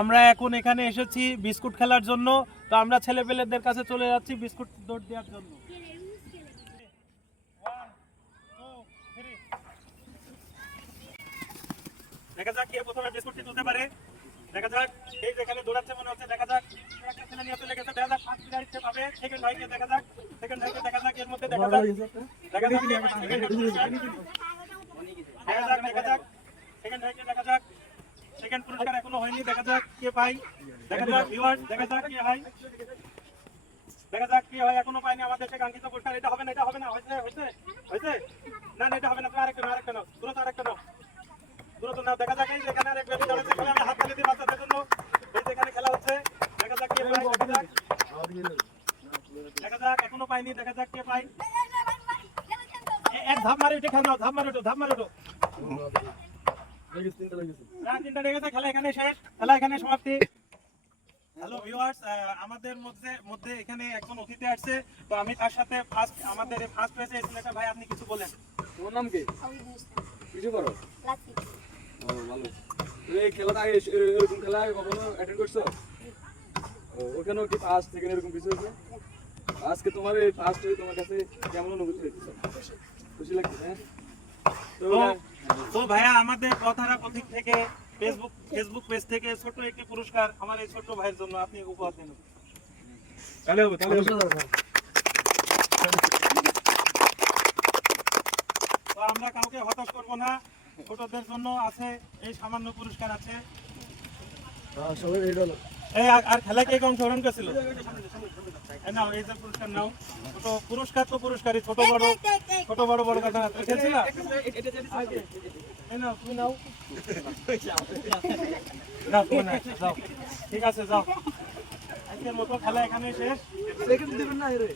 আমরা এখন এখানে এসেছি বিস্কুট খেলার জন্য। তো আমরা ছেলেপেলেদের কাছে চলে যাচ্ছি বিস্কুট দৌড় দেওয়ার জন্য। দেখা যাক কে প্রথমে বিস্কুটটি তুলতে পারে। দেখা যাক এই যেখানে দৌড়াচ্ছে মনে হচ্ছে, দেখা যাক একটা ছেলে দেখা যাক ফার্স্ট প্রাইজে পাবে। দেখা যাক সেকেন্ড ভাইকে দেখা যাক, এর মধ্যে দেখা যাক। দেখা যাক। দেখা যাক দেখা দেখা যাক। সেকেন্ড পুরস্কার এখনও হয়নি। দেখা যাক কে পাই। দেখা যাক ভিউয়ার্স দেখা যাক কে হয়। দেখা যাক কি হয় এখনও পাইনি আমাদের সে কাঙ্ক্ষিত পুরস্কার। এটা হবে না এটা হবে না। হয়েছে হয়েছে হয়েছে? না না এটা হবে না। আরেকটা নাও, আরেকটা নাও। দ্রুত আরেকটা নাও। দ্রুত নাও। দেখা যাক এই যেখানে আরেক ব্যক্তি দাঁড়াচ্ছে খেলা আমি হাত তালি দিই বাচ্চাদের জন্য। এই যেখানে খেলা হচ্ছে। দেখা যাক কে পাই দেখা যাক। দেখা যাক এখনও পাইনি। দেখা যাক কে পাই এক ধাপ মারে উঠে খেলা ধাপ মারে উঠো ধাপ মারে উঠো। তিনটা লেগে খেলা এখানে শেষ খেলা এখানে সমাপ্তি। হ্যালো ভিউয়ার্স আমাদের মধ্যে মধ্যে এখানে একজন অতিথি আসছে তো আমি তার সাথে ফার্স্ট আমাদের ফার্স্ট পেয়েছে ছেলেটা ভাই আপনি কিছু বলেন। তোমার নাম কি? কিছু করো? ভালো। এই খেলাটা এরকম খেলা কখনো অ্যাটেন্ড করছ? ওখানেও কি ফার্স্ট সেকেন্ড এরকম কিছু হয়েছে? আজকে তোমার এই ফার্স্ট তোমার কাছে কেমন অনুভূতি হচ্ছে খুশি লাগছে হ্যাঁ? তো তো ভাইয়া আমাদের কথারা প্রতীক থেকে ফেসবুক ফেসবুক পেজ থেকে ছোট একটি পুরস্কার আমার এই ছোট ভাইয়ের জন্য আপনি উপহার দেন। তাহলে হবে তাহলে তো আমরা কাউকে হতাশ করব না ছোটদের জন্য আছে এই সামান্য পুরস্কার আছে। এই আর- খেলা কে অংশগ্রহণ করেছিল? নাও এই যে পুরস্কার নাও। ছোট পুরস্কার তো পুরস্কারই, ছোট বড় ছোট বড় বড় না তুমি নাও। নাও তুমি যাও। ঠিক আছে, যাও। আজকের মতো খেলা এখানে শেষ। সেকেন্ড না এরে